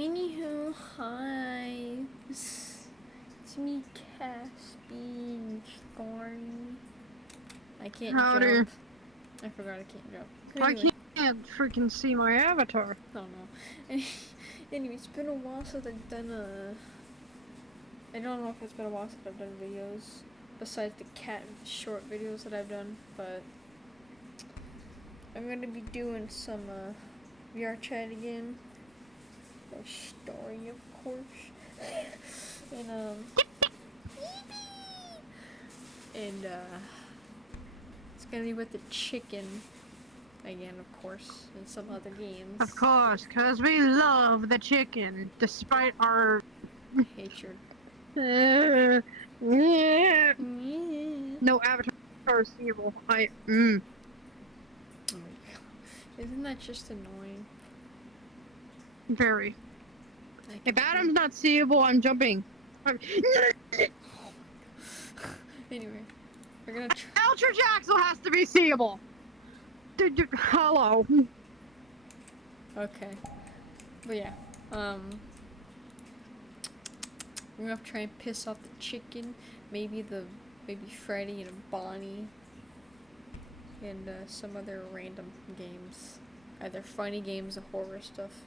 Anywho, hi. It's me, Caspian Storm. I can't Howdy. jump. I forgot I can't jump. I Anyway, can't freaking see my avatar. oh no. Anyway, it's been a while since I've done I don't know if it's been a while since I've done videos, besides the cat short videos that I've done, but I'm gonna be doing some VRCHAT again. A story, of course. and it's gonna be with the chicken again, of course, and some other games. Of course, because we love the chicken, despite our Hatred. No avatar is evil. Oh my god. Isn't that just annoying? Very. If Adam's not seeable, I'm jumping. Anyway, we're gonna Ultra Jaxel has to be seeable. Hello. Okay. But yeah, we're gonna try and piss off the chicken, maybe Freddy and Bonnie, and some other random games, either funny games or horror stuff.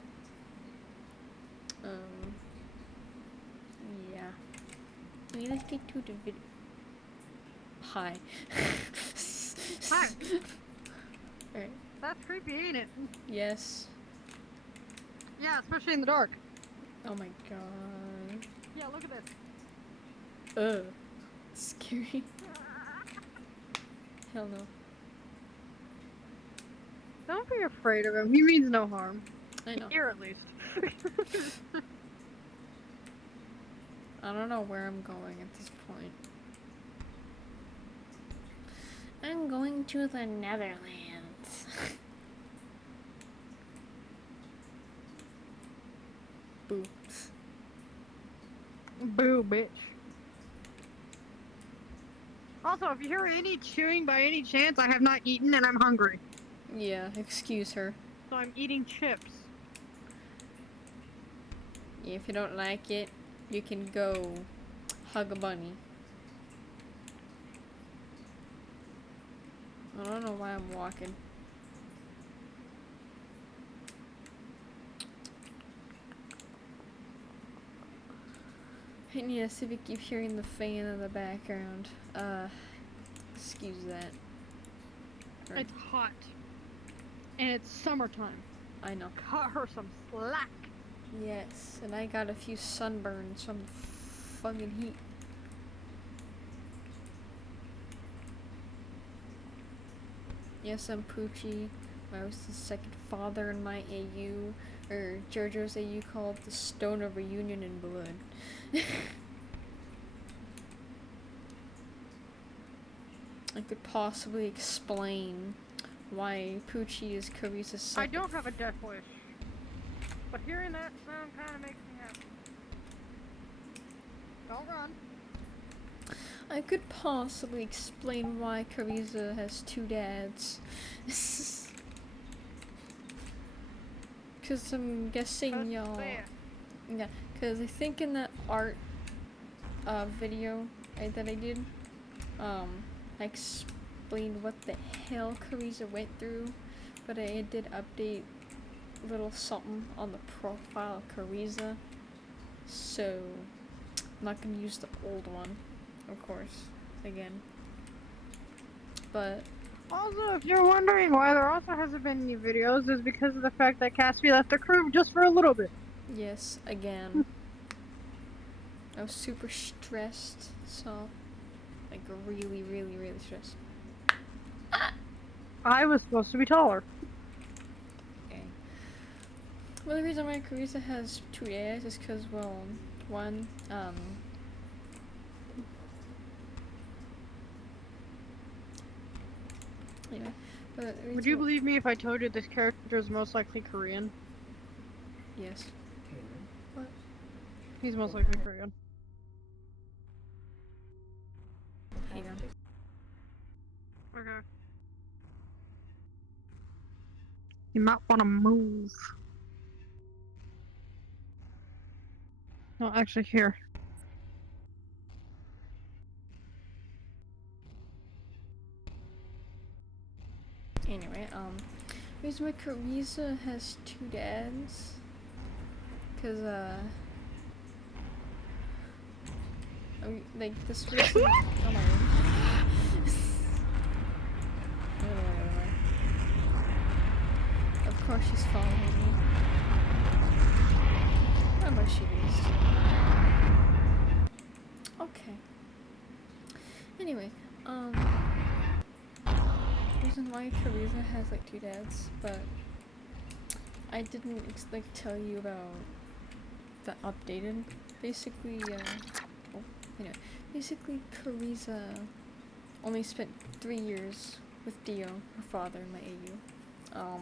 Yeah. Let's get to the video. Hi. Hi. Alright. That's creepy, ain't it? Yes. Yeah, especially in the dark. Oh my god. Yeah, look at this. Ugh. Scary. Hell no. Don't be afraid of him. He means no harm. I know. Here, at least. I don't know where I'm going at this point. I'm going to the Netherlands. Boo. Boo, bitch. Also, if you hear any chewing by any chance, I have not eaten and I'm hungry. Yeah, excuse her. So I'm eating chips. Yeah, if you don't like it, you can go hug a bunny. I don't know why I'm walking. And yes, if you keep hearing the fan in the background, excuse that. It's hot. And it's summertime. I know. Cut her some slack. Yes, and I got a few sunburns from the fucking heat. Yes, I'm Poochie. I was the second father in my AU, or JoJo's AU, called the Stoner Reunion in Blood. I could possibly explain why Poochie is Kariza's second. I don't have a death wish. But hearing that sound kind of makes me happy. Don't run. I could possibly explain why Kariza has two dads. Because I'm guessing y'all... Yeah, because I think in that art video that I did, I explained what the hell Kariza went through, but I did update a little something on the profile of Kariza, so I'm not going to use the old one, of course, again. But also, if you're wondering why there also hasn't been any videos, is because of the fact that Caspi left the crew just for a little bit. yes, again. I was super stressed, so, like, really, really, really stressed. I was supposed to be taller. Okay. Well, the reason why Kariza has two dads is because, well, one, anyway, but Would you believe me if I told you this character is most likely Korean? Yes. What? He's most likely Korean. Hang on. Okay. You might want to move. Well, actually, here. Anyway, reason why Kariza has 2 dads, cause like this recent. Oh my god. Of course she's following me. How much she is. Okay. Anyway, reason why Kariza has like 2 dads, but I didn't like tell you about the updated. Basically, basically Kariza only spent 3 years with Dio, her father, in my AU.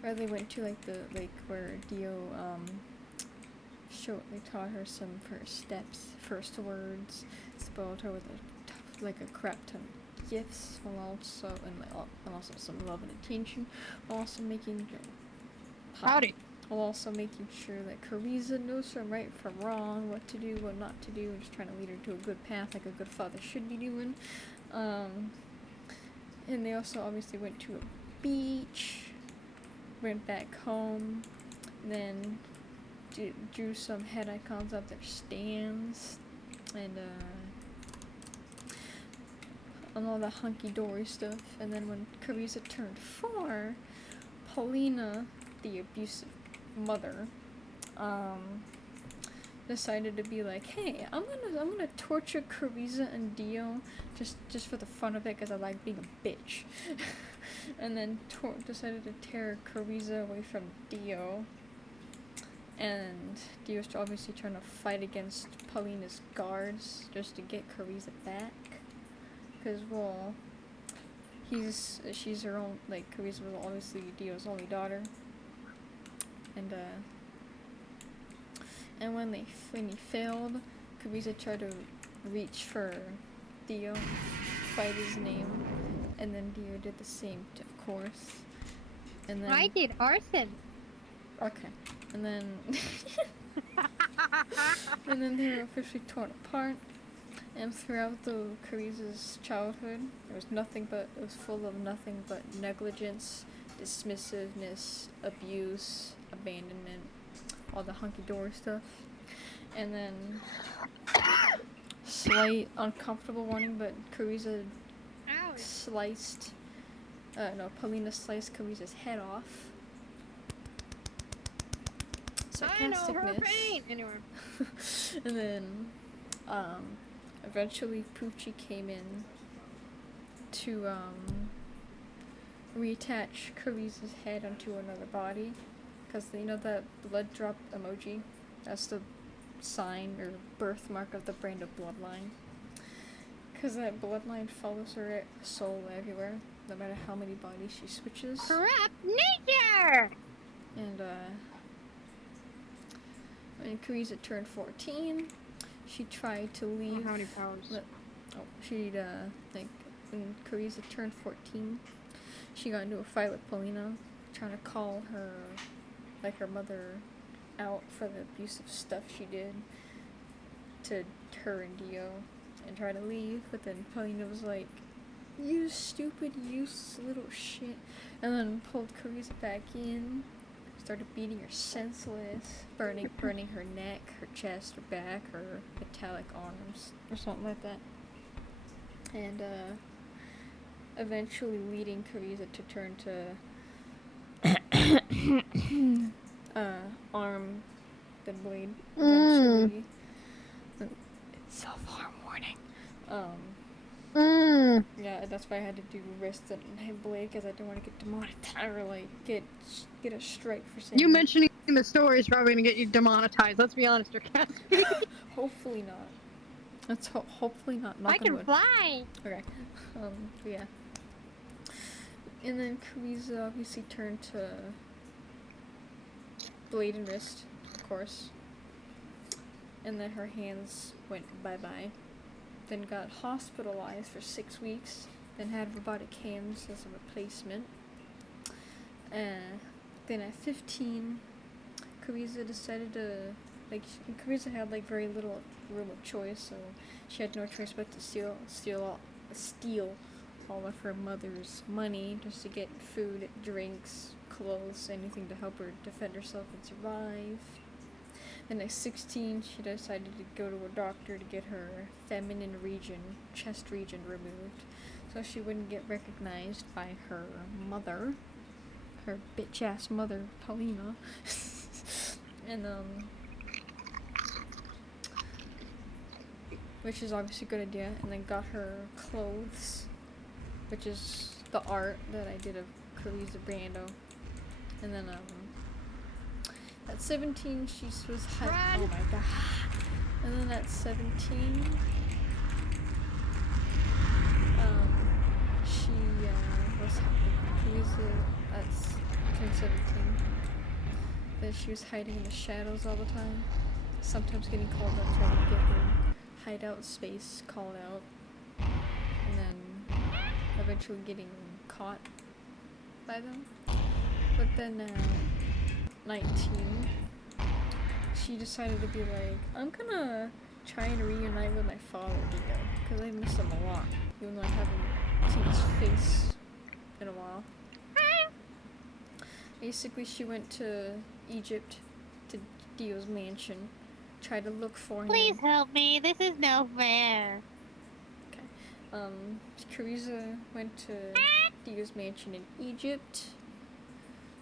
Where they went to like the where Dio they taught her some first steps, first words, spoiled her with a crap ton of gifts, while also some love and attention, while also making sure that Kariza knows from right from wrong, what to do, what not to do, and just trying to lead her to a good path like a good father should be doing. And they also obviously went to a beach, went back home, then drew some head icons of their stands, and all the hunky-dory stuff. And then when Kariza turned 4, Paulina, the abusive mother, decided to be like, hey, I'm gonna torture Kariza and Dio just for the fun of it, because I like being a bitch. And then decided to tear Kariza away from Dio. And Dio's obviously trying to fight against Paulina's guards just to get Kariza back. Because, well, she's her own, like, Kariza was obviously Dio's only daughter. And when he failed, Kariza tried to reach for Dio, fight his name, and then Dio did the same, of course. And then I did arson. Okay. And then and then they were officially torn apart. And throughout Kariza's childhood, it was full of nothing but negligence, dismissiveness, abuse, abandonment, all the hunky-dory stuff. And then, slight uncomfortable warning, but Kariza Paulina sliced Kariza's head off. I know her pain! Anyway. And then, eventually Poochie came in to, reattach Kariza's head onto another body. Because, that blood drop emoji? That's the sign or birthmark of the Brando bloodline. Because that bloodline follows her soul everywhere, no matter how many bodies she switches. Corrupt nature! And, when Kariza turned 14, she tried to leave. How many powers? When Kariza turned 14, she got into a fight with Paulina, trying to call her mother out for the abusive stuff she did to her and Dio, and try to leave. But then Paulina was like, "You stupid, useless little shit," and then pulled Kariza back in. Started beating her senseless, burning her neck, her chest, her back, her metallic arms, or something like that. And eventually leading Kariza to turn to arm the blade. Eventually, self-harm warning. Yeah, that's why I had to do wrist and head blade, because I didn't want to get demonetized or get a strike for saying. You mentioning the story is probably gonna get you demonetized. Let's be honest, or Cassie. Hopefully not. Let's hopefully not. I can fly. Okay. Yeah. And then Kariza obviously turned to blade and wrist, of course. And then her hands went bye-bye. Then got hospitalized for 6 weeks, then had robotic hands as a replacement. Then at 15, Kariza decided to like, Kariza had, like, very little room of choice, so she had no choice but to steal all of her mother's money just to get food, drinks, clothes, anything to help her defend herself and survive. Then at 16, she decided to go to a doctor to get her feminine region, chest region removed, so she wouldn't get recognized by her mother, her bitch-ass mother, Paulina. And, which is obviously a good idea, and then got her clothes, which is the art that I did of Kariza Brando. And then, at 17, she was oh my god. And then at 17, she, was Kariza at 17, that she was hiding in the shadows all the time, sometimes getting called up, trying to get her hideout space called out, and then eventually getting caught by them. But then, 19, she decided to be like, I'm gonna try and reunite with my father again, because I miss him a lot, even though I haven't seen his face in a while. Basically, she went to Egypt, to Dio's mansion, tried to look for him. Please help me, this is no fair. Okay. Kariza went to Dio's mansion in Egypt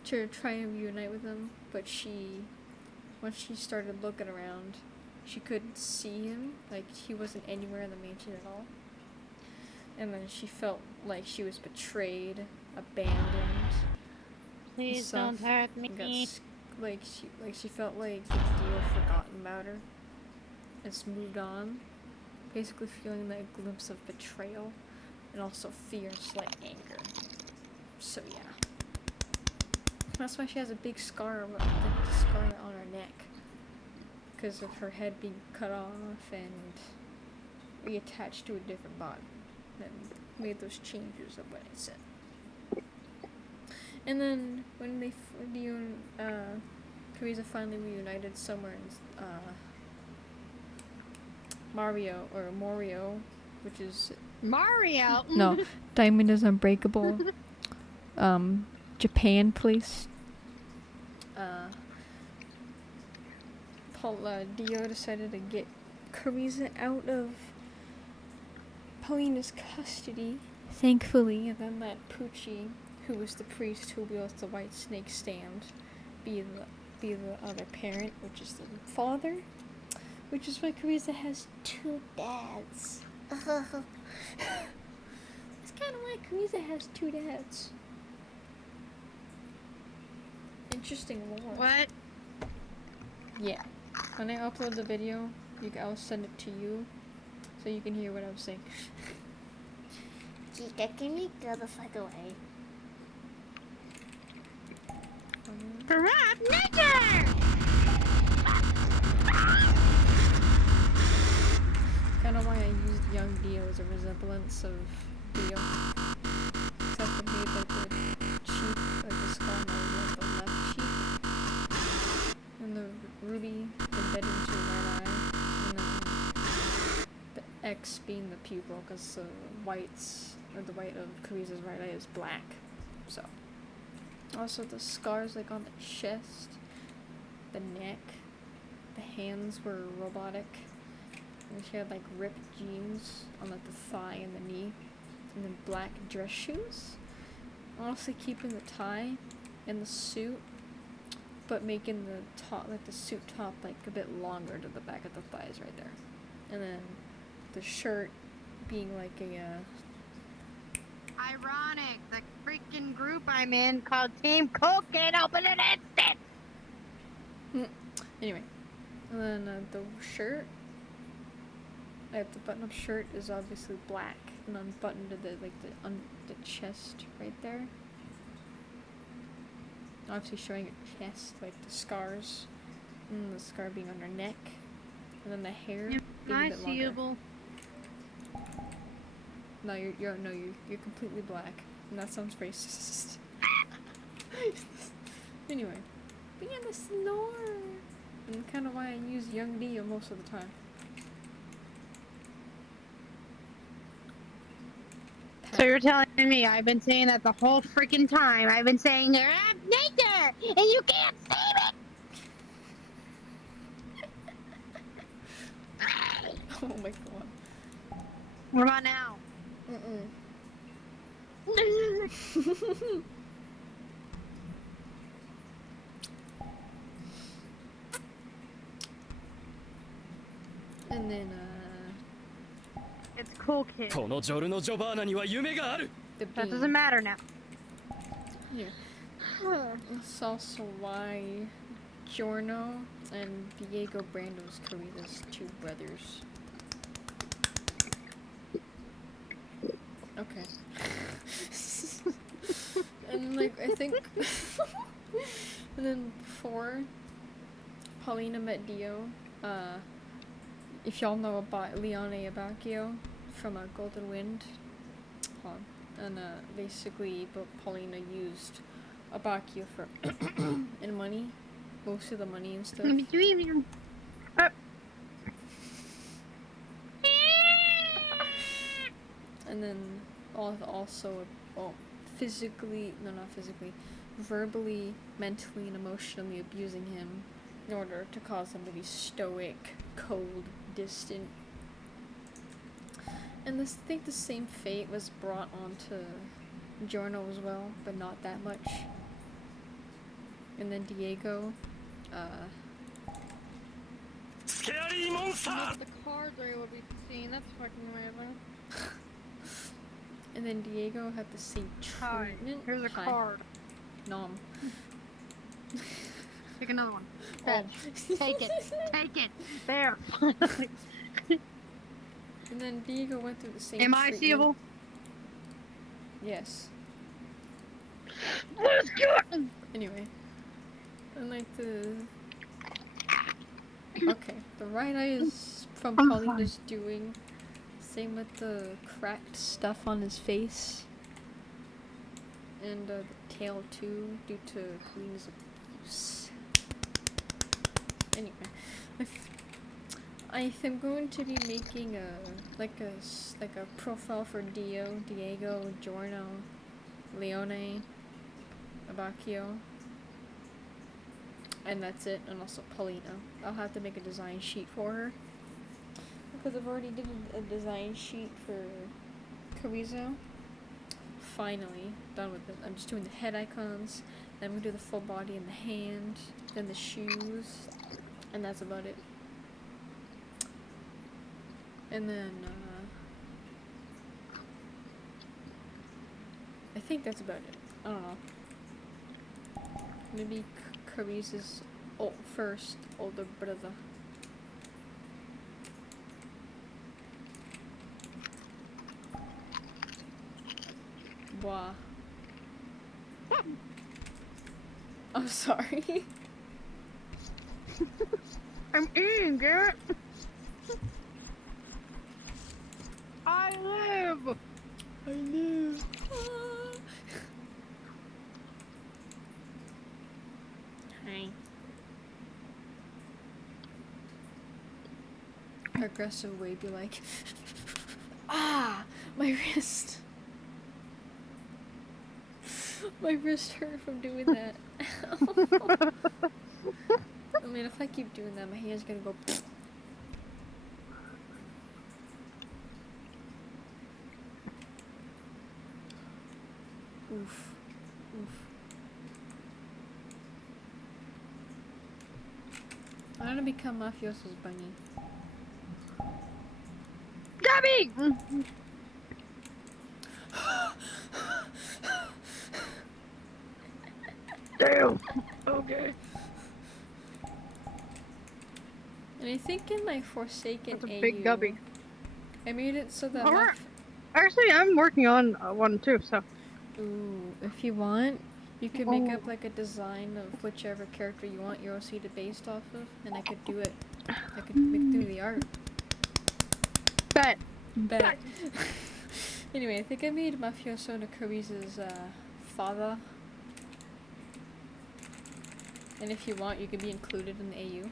to try and reunite with him, but once she started looking around, she couldn't see him, like, he wasn't anywhere in the mansion at all. And then she felt like she was betrayed, abandoned. Please don't hurt me. She felt like Dio forgotten about her. It's moved on. Basically feeling that glimpse of betrayal and also fear and slight anger. So yeah. That's why she has a big scar on her neck. Because of her head being cut off and reattached to a different body. And made those changes of what I said. And then when Dio and Kariza finally reunited somewhere in Morio, which is Mario! no, Diamond is Unbreakable. Japan, please. Dio decided to get Kariza out of Paulina's custody, thankfully, and then let Poochie, who was the priest who wields the white snake stand, be the other parent, which is the father, which is why Kariza has 2 dads. That's kind of why Kariza has 2 dads. Interesting lore. What? Yeah. When I upload the video, I'll send it to you, so you can hear what I'm saying. Chica, can you go the fuck away? Rat nature! Kind of why I used young Dio as a resemblance of Dio. Except I made like the cheek, like the skull, like the left cheek. And the ruby embedded into her right eye. And then the X being the pupil, because the white of Kariza's right eye is black. So. Also the scars like on the chest, the neck, the hands were robotic. And she had like ripped jeans on like the thigh and the knee, and then black dress shoes. Honestly, keeping the tie and the suit, but making the top, like the suit top, like a bit longer to the back of the thighs right there. And then the shirt being like a Ironic, the freaking group I'm in called Team Coke can't open an instant! Anyway, and then the shirt, the button-up shirt is obviously black and unbuttoned to the chest right there. Obviously showing her chest, like the scars, and the scar being on her neck, and then the hair being a bit longer. No, you're completely black, and that sounds racist. Anyway, but yeah, the snore, and kind of why why I use young Dio most of the time. So you're telling me I've been saying that the whole freaking time. I've been saying they're at nature and you can't see it. Oh my god. What about now? Mm-mm. And then, It's cool, kid. このジョルノ・ジョバーナには夢がある the That beam. doesn't matter now. Yeah. That's also why Giorno and Diego Brando's Kariza's two brothers. Okay. And like I think and then before Paulina met Dio, if y'all know about Leone Abacchio from Golden Wind, and basically Paulina used Abacchio for and money, most of the money and stuff. And then also physically, no, not physically, verbally, mentally, and emotionally abusing him in order to cause him to be stoic, cold, distant. And I think the same fate was brought onto Giorno as well, but not that much. And then Diego, スケアリーモンスター The cards are able to be seen. That's fucking amazing. and then Diego had the same Hi. treatment. Here's a Hi. card. Nom. Take another one. Oh. Take it. Take it. There. And then Diego went through the same Am I treatment. seeable? Yes. Let's go. Anyway. And like the... Okay, the right eye is from I'm Paulina's doing. Same with the cracked stuff on his face. And the tail too, due to Paulina's abuse. Anyway. I am going to be making a profile for Diego, Giorno, Leone, Abacchio, and that's it, and also Paulina. I'll have to make a design sheet for her because I've already did a design sheet for Kariza. Finally done with it. I'm just doing the head icons, then I'm gonna do the full body and the hand, then the shoes, and that's about it. And then, I think that's about it. I don't know. Maybe Kariza's first older brother. Wow. I'm sorry. I'm eating, Garrett. I live. I know. Hi. Aggressive way, be like, ah, my wrist. My wrist hurt from doing that. I mean, if I keep doing that, my hand's gonna go. Oof. Oof. I'm gonna become Mafioso's bunny. Gabby! Damn. Okay. And I think in my Forsaken That's a AU, big gubby. I made it so that Alright. Actually, I'm working on one too, so. Ooh, if you want, you could make up like a design of whichever character you want your OC to based off of, and I could do it. I could do the art. Bet. Bet. Anyway, I think I made Mafioso no Kariza's father. And if you want, you could be included in the AU.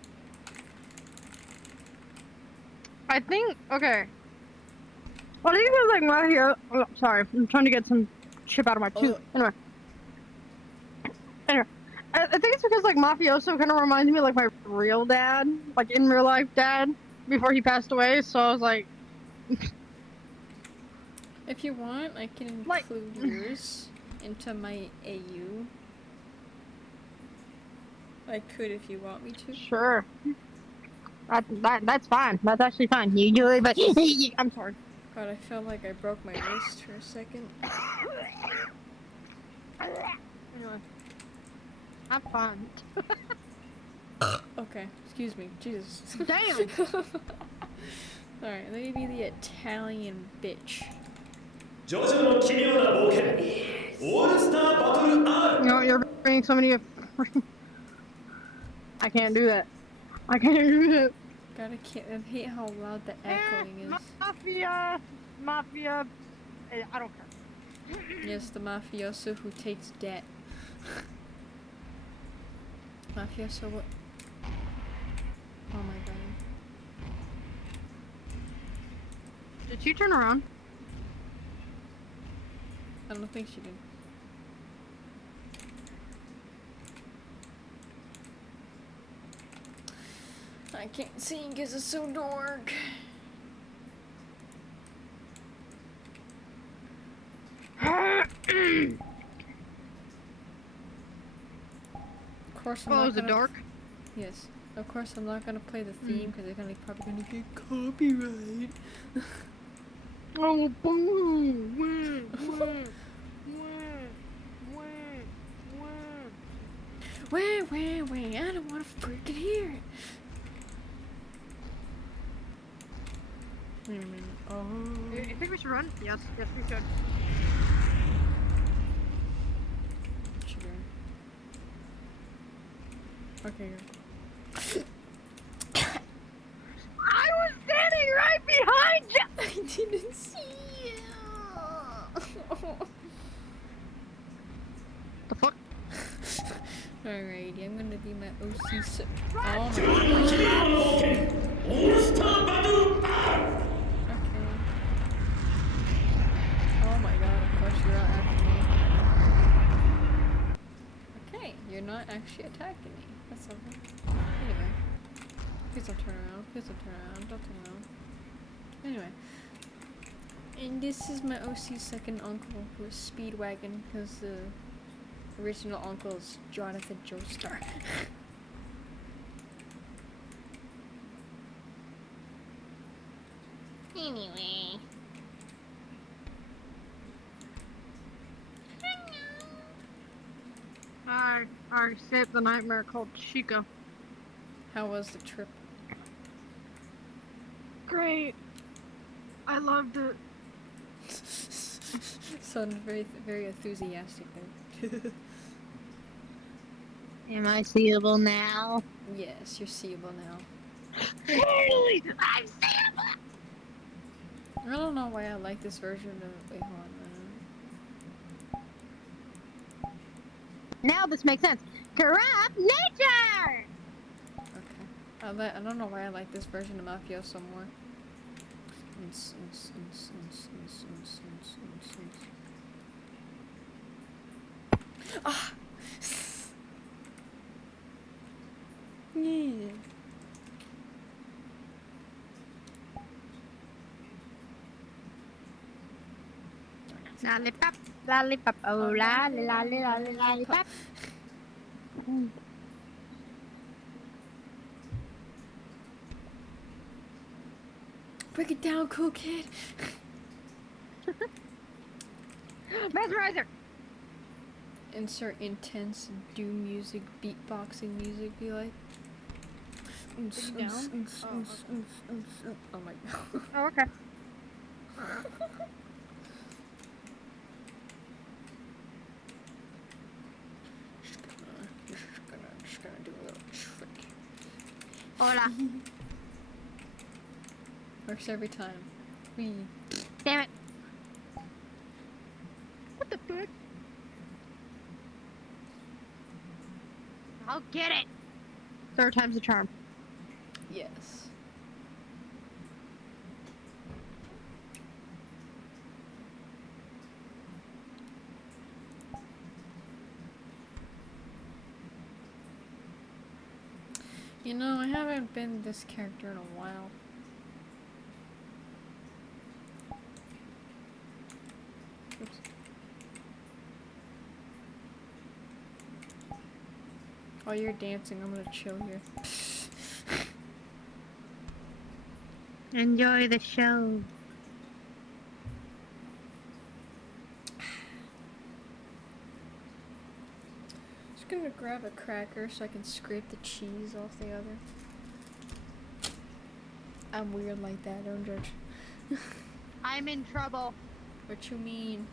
I think, okay. What do you guys like mafia? Oh, sorry, I'm trying to get some chip out of my tooth. Anyway, I think it's because like mafioso kind of reminds me of like my real dad, like in real life dad, before he passed away. So I was like, If you want, I can like, include yours into my AU. I could if you want me to. sure, that's fine. That's actually fine. You do it, but I'm sorry. God, I felt like I broke my wrist for a second. Anyway, have fun. Okay, excuse me. Jesus. Damn. Alright, let me be the Italian bitch. ジョジョの奇妙な冒険オールスターバトル R You know, you're bringing so many. I can't do that. I can't do that. God, I hate how loud the echoing is. Mafia. I don't care. Yes, the mafioso who takes debt. Mafioso what? Oh my god. Did she turn around? I don't think she did. I can't see because it's so dark. Of course, I'm Oh, not is it gonna dark? Yes. Of course, I'm not gonna play the theme because they're probably gonna get copyright. Oh, Wait, I don't want to freaking hear it. Wait a minute. Oh. You think we should run? Yes, we should. Sugar. Okay. I was standing right behind you! I didn't see you. The fuck? Alrighty, I'm gonna be my OC. Oh ジョ my ジョの奇妙な冒険オールスターバトル R Okay. Oh my god, of course you're not after me. Okay, you're not actually attacking me. That's something. Anyway. Please don't turn around. Please don't turn around. Don't turn around. Anyway. And this is my OC's second uncle, who is Speedwagon, because the original uncle is Jonathan Joestar. Anyway. I escaped the nightmare called Chica. How was the trip? Great. I loved it. Sounded very enthusiastic there. Am I seeable now? Yes, you're seeable now. Finally! I'm seeable! I don't know why I like this version of. Wait, hold on. Now this makes sense. Corrupt nature! Okay. I don't know why I like this version of Mafioso more. Ah! Yeah. Lollipop, lollipop, oh lolly, lolly, lolly, lollipop. Break it down, cool kid. Mesmerizer! Insert intense doom music, beatboxing music, be like. Oh my god. Oh, okay. Just gonna do a little trick. Hola. Works every time. Wee. Damn it. What the fuck? I'll get it. Third time's the charm. Yes. You know, I haven't been this character in a while. Oops. While you're dancing, I'm gonna chill here. Enjoy the show. Just gonna grab a cracker so I can scrape the cheese off the other. I'm weird like that, don't judge. I'm in trouble. What you mean?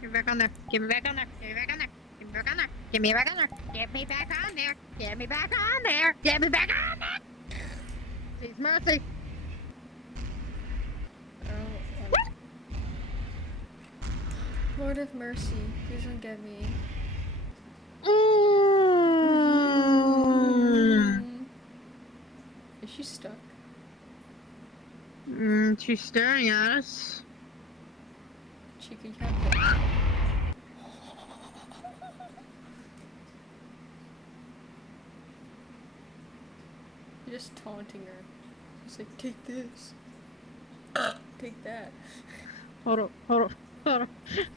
Get me back on there. Get me back on there. Get me back on there. Get me back on there. Get me back on there. Get me back on there. Get me back on there. Get me back on there. Please mercy. Lord of mercy, please don't get me. Is she stuck? She's staring at us. Chica, you have to. You're just taunting her. Just like, take this. Take that. Hold on.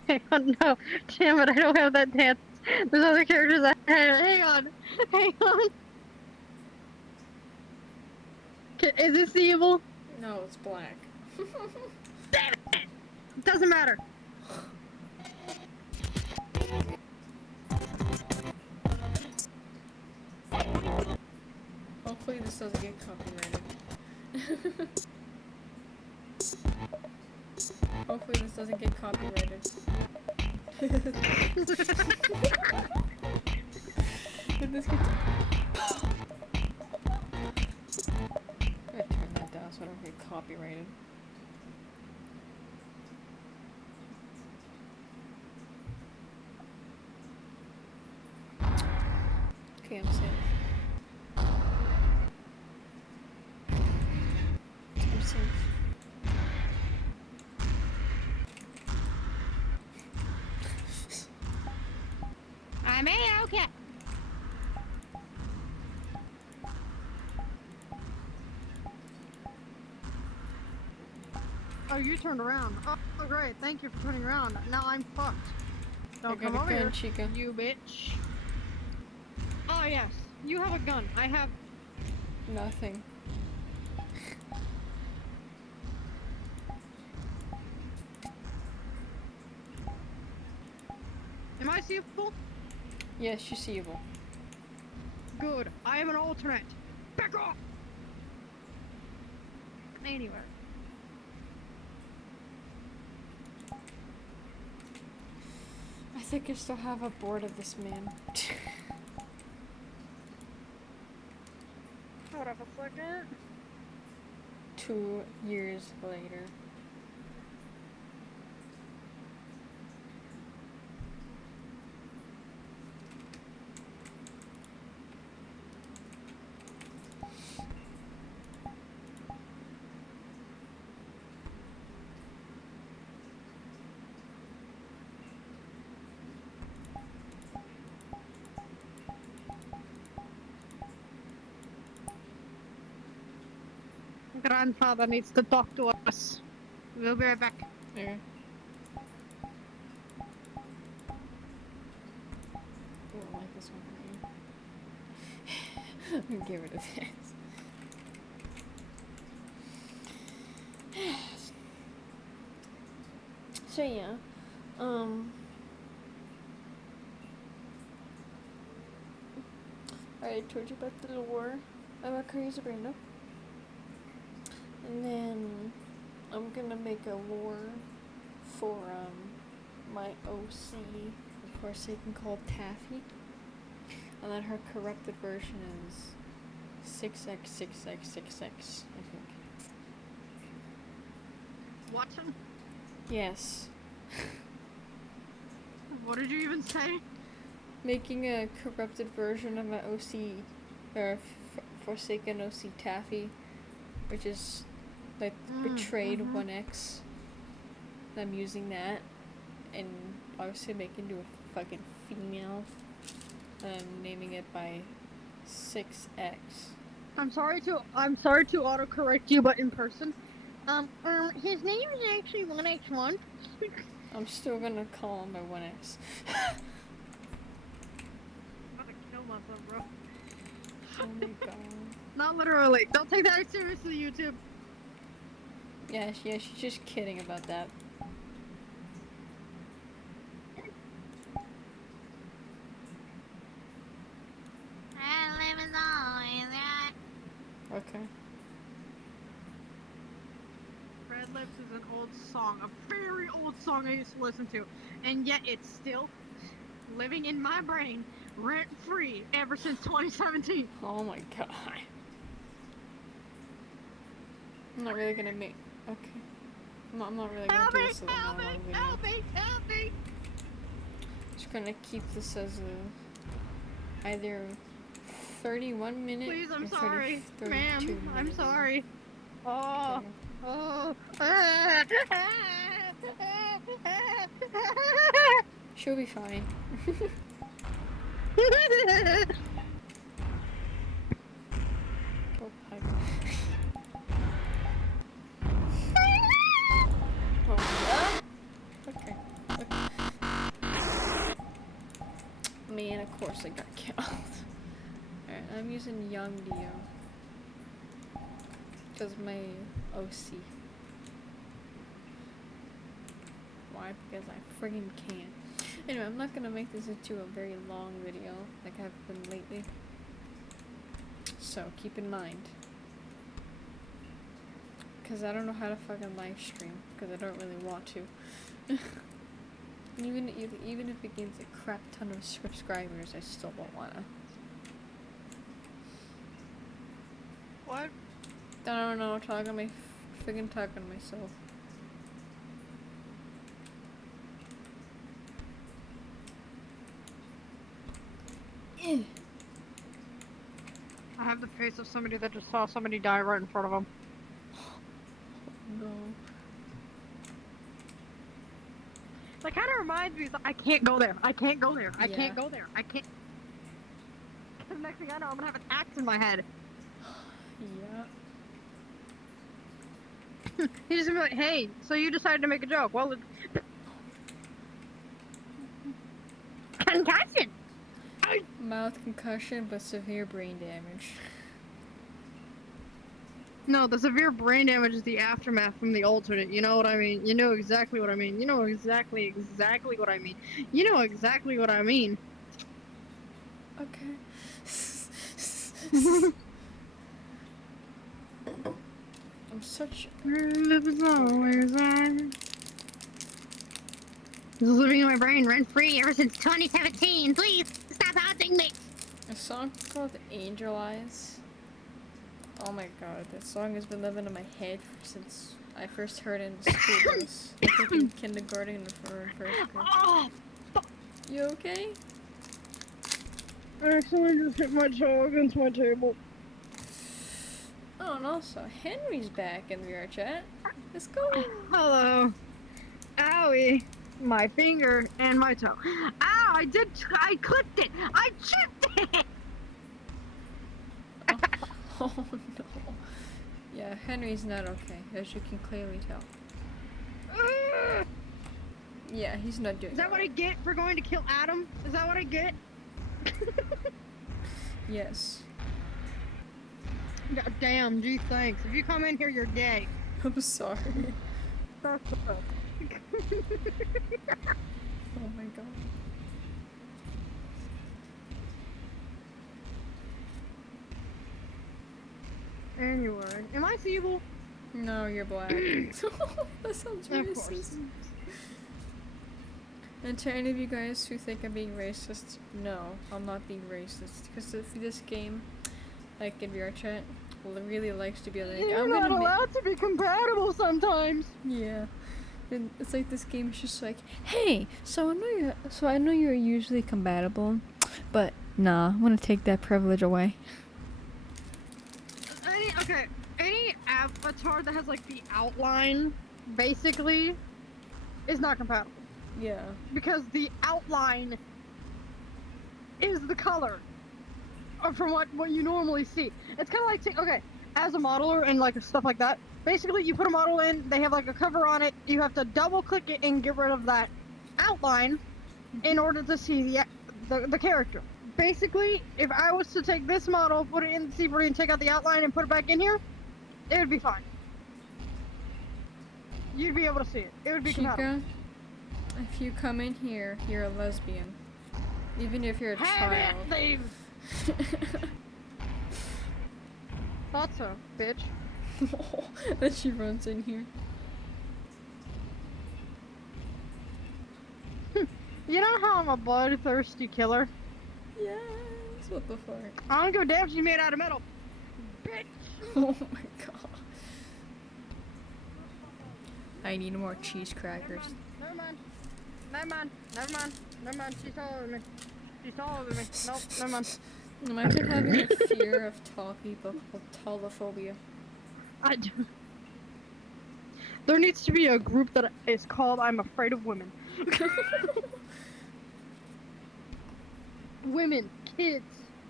Hang on, no. Damn it, I don't have that dance. There's other characters I have. Hang on. Is this evil? No, it's black. Damn it! Doesn't matter. Hopefully this doesn't get copyrighted. Hopefully this doesn't get copyrighted. If this gets... I'm gonna turn that down so I don't get copyrighted. Okay, I'm safe. I'm safe. I'm A-okay. Oh, you turned around. Oh, great. Thank you for turning around. Now I'm fucked. Don't come over here, Chica. you bitch. Oh, yes. You have a gun. I have... Nothing. Am I seeable? Yes, you see evil. Good. I am an alternate. Back off! Anywhere. I think I still have a board of this man. Hold up a second. 2 years later. Grandfather needs to talk to us. We'll be right back. There. Oh, I like this one right here. Get rid of this. So yeah, I told you about the lore about Kariza Brando. And then I'm gonna make a lore for my OC, of Forsaken, called Taffy. And then her corrupted version is 6x6x6x, I think. Watson? Yes. What did you even say? Making a corrupted version of my OC, or Forsaken OC Taffy, which is like betrayed 1x. I'm using that, and obviously making into a fucking female. I'm naming it by 6X. I'm sorry to autocorrect you, but in person. His name is actually 1X1. I'm still gonna call him by 1X. I'm about to kill myself, bro. Oh my god. Not literally. Don't take that seriously, YouTube. Yeah, she's just kidding about that. Okay. Red Lips is an old song, a very old song I used to listen to, and yet it's still living in my brain, rent-free, ever since 2017. Oh my god. I'm not really gonna make. Okay. I'm not really gonna do this as a normal video. Help me! Just gonna keep this as a either 31 minute. Please, I'm or sorry, 32 ma'am. minute I'm video. sorry. Oh. She'll be fine. Go hug. Oh, okay. Man, of course I got killed. Alright, I'm using Young Dio. Because my OC. Why? Because I friggin' can. Anyway, I'm not gonna make this into a very long video like I've been lately. So, keep in mind. Because I don't know how to fucking live stream. Because I don't really want to. Even if it gains a crap ton of subscribers, I still don't wanna. What? I don't know, friggin' talking to myself. I have the face of somebody that just saw somebody die right in front of them. No. That kind of reminds me, I can't go there. I can't go there. I Yeah. can't go there. I can't. The next thing I know, I'm gonna have an axe in my head. Yeah. He's just gonna be like, hey, so you decided to make a joke. Well, concussion! Mild concussion, but severe brain damage. No, the severe brain damage is the aftermath from the alternate. You know what I mean? You know exactly what I mean. You know exactly what I mean. You know exactly what I mean. Okay. I'm such. Love is always on. This is living in my brain rent-free ever since 2017. Please, stop haunting me! A song called Angel Eyes. Oh my god, that song has been living in my head since I first heard it in the school bus. I think in kindergarten or first grade. Oh, You okay? I accidentally just hit my toe against my table. Oh, and also, Henry's back in VRCHAT. Let's go. Hello. Owie. My finger and my toe. Ow, I clipped it! I chipped it! Oh no. Yeah, Henry's not okay, as you can clearly tell. Yeah, he's not doing Is that what I get for going to kill Adam? Is that what I get? Yes. God damn, gee thanks. If you come in here, you're gay. I'm sorry. That's what's up. Oh my god. Anyway, am I feeble? No, you're black. That sounds Of course. racist. And to any of you guys who think I'm being racist, no, I'm not being racist. Because this game, like in VRCHAT, really likes to be like, You're I'm not gonna allowed to be compatible sometimes. Yeah. And it's like this game is just like, hey, so I know you're usually compatible, but nah, I'm gonna take that privilege away. Any avatar that has like the outline, basically, is not compatible. Yeah. Because the outline is the color from what you normally see. It's kind of like, okay, as a modeler and like stuff like that, basically you put a model in, they have like a cover on it, you have to double click it and get rid of that outline in order to see the character. Basically, if I was to take this model, put it in the C40 and take out the outline and put it back in here, it would be fine. You'd be able to see it. It would be compatible. Chica, if you come in here, you're a lesbian. Even if you're a child. Leave. Thought so, bitch. Then she runs in here. You know how I'm a bloodthirsty killer? Yes, what the fuck? I don't give a damn if she's made out of metal. Bitch! Oh my god. I need more cheese crackers. Never mind. Never mind. Never mind. Never mind. She's taller than me. She's taller than me. Nope, never mind. Imagine having a fear of tall people called talophobia. I do. There needs to be a group that is called I'm Afraid of Women. Women, kids,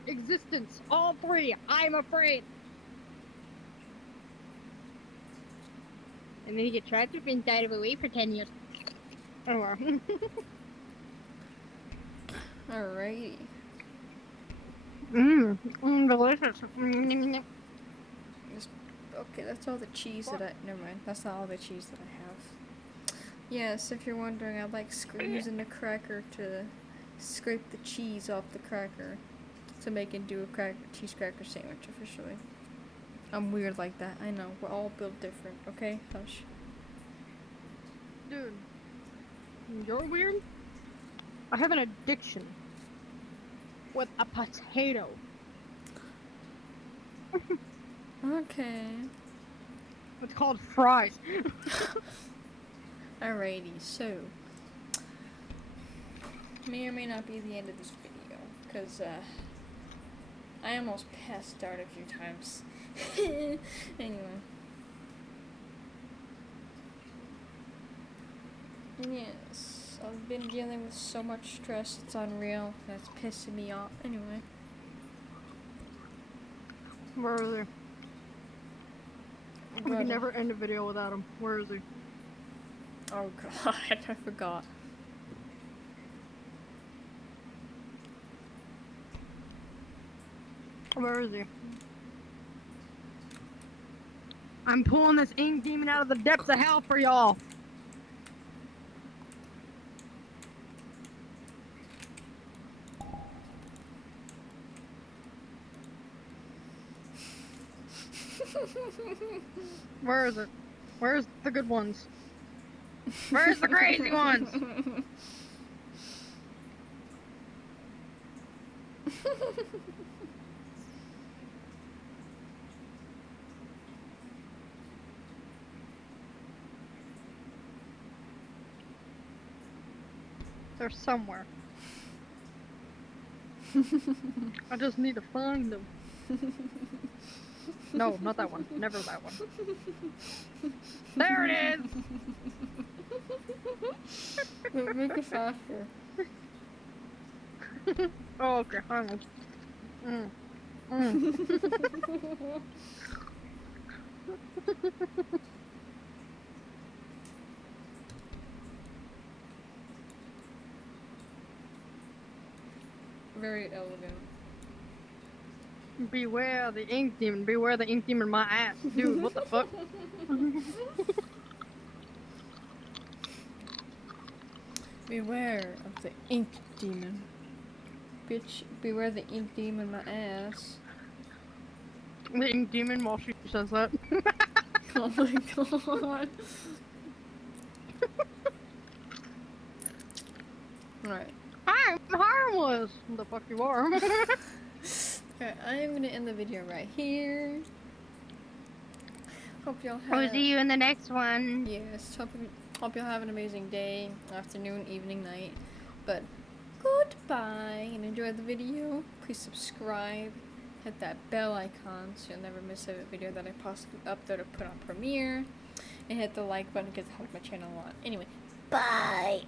existence, all three. I'm afraid. And then you get trapped up inside of a wave for 10 years. Oh wow. Alrighty. Delicious. Okay, that's all the cheese that I. Never mind. That's not all the cheese that I have. Yes, if you're wondering, I like using the cracker to scrape the cheese off the cracker to make it do a cheese cracker sandwich officially. I'm weird like that. I know. We're all built different. Okay, hush. Dude, you're weird. I have an addiction with a potato. Okay. It's called fries. Alrighty, so may or may not be the end of this video, because I almost passed out a few times. Anyway. Yes, I've been dealing with so much stress, it's unreal, that's pissing me off. Anyway. Where is he? We Brando. can never end a video without him. Where is he? Oh god, I forgot. Where is he? I'm pulling this ink demon out of the depths of hell for y'all. Where is it? Where's the good ones? Where's the crazy ones? They're somewhere. I just need to find them. No, not that one. Never that one. There it is! Make it faster. Oh, okay. Hang on. Very elegant. Beware the ink demon. Beware the ink demon in my ass. Dude, what the fuck? Beware of the ink demon. Bitch, beware the ink demon in my ass. The ink demon while she says that. Oh my god. Alright. I'm harmless! The fuck you are. Okay, I am gonna end the video right here. Hope y'all have. I'll see you in the next one. Yes, hope y'all have an amazing day, afternoon, evening, night. But goodbye and enjoy the video. Please subscribe, hit that bell icon so you'll never miss a video that I possibly upload or put on Premiere, and hit the like button because it helps my channel a lot. Anyway, bye. Bye.